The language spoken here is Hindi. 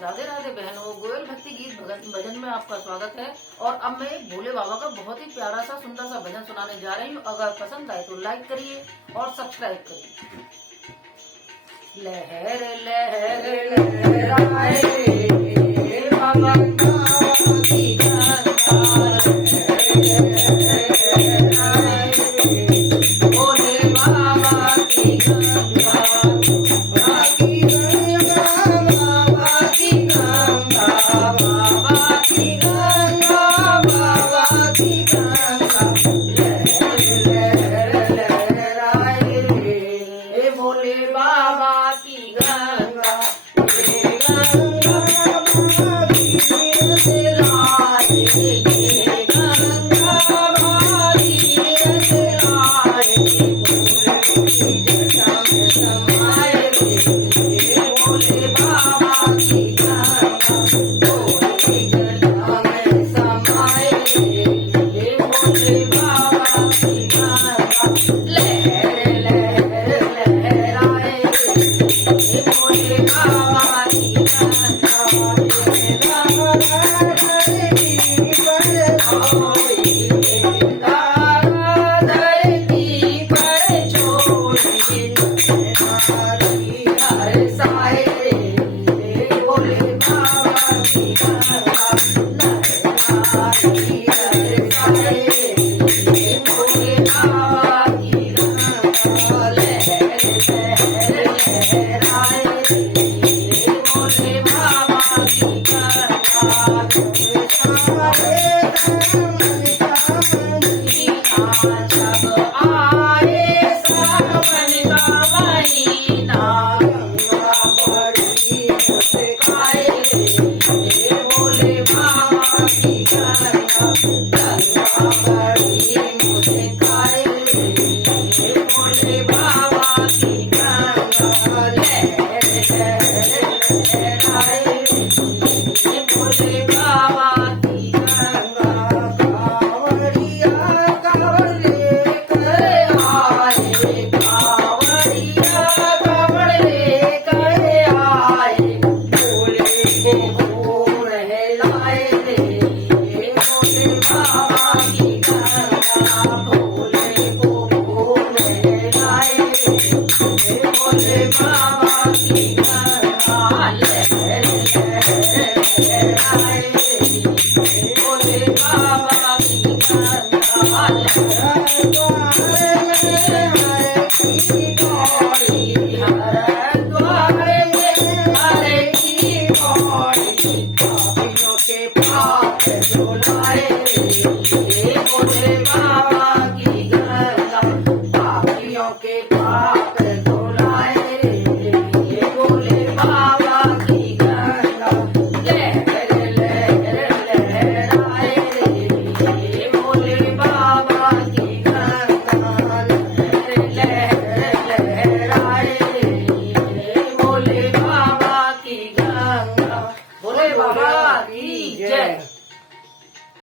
राधे राधे बहनों, गोयल भक्ति गीत भजन में आपका स्वागत है। और अब मैं एक भोले बाबा का बहुत ही प्यारा सा सुंदर सा भजन सुनाने जा रही हूँ। अगर पसंद आए तो लाइक करिए और सब्सक्राइब करिए। लहर लहर लहराए बाबा की भोले बाबा की भोले बाबा की गंगा साए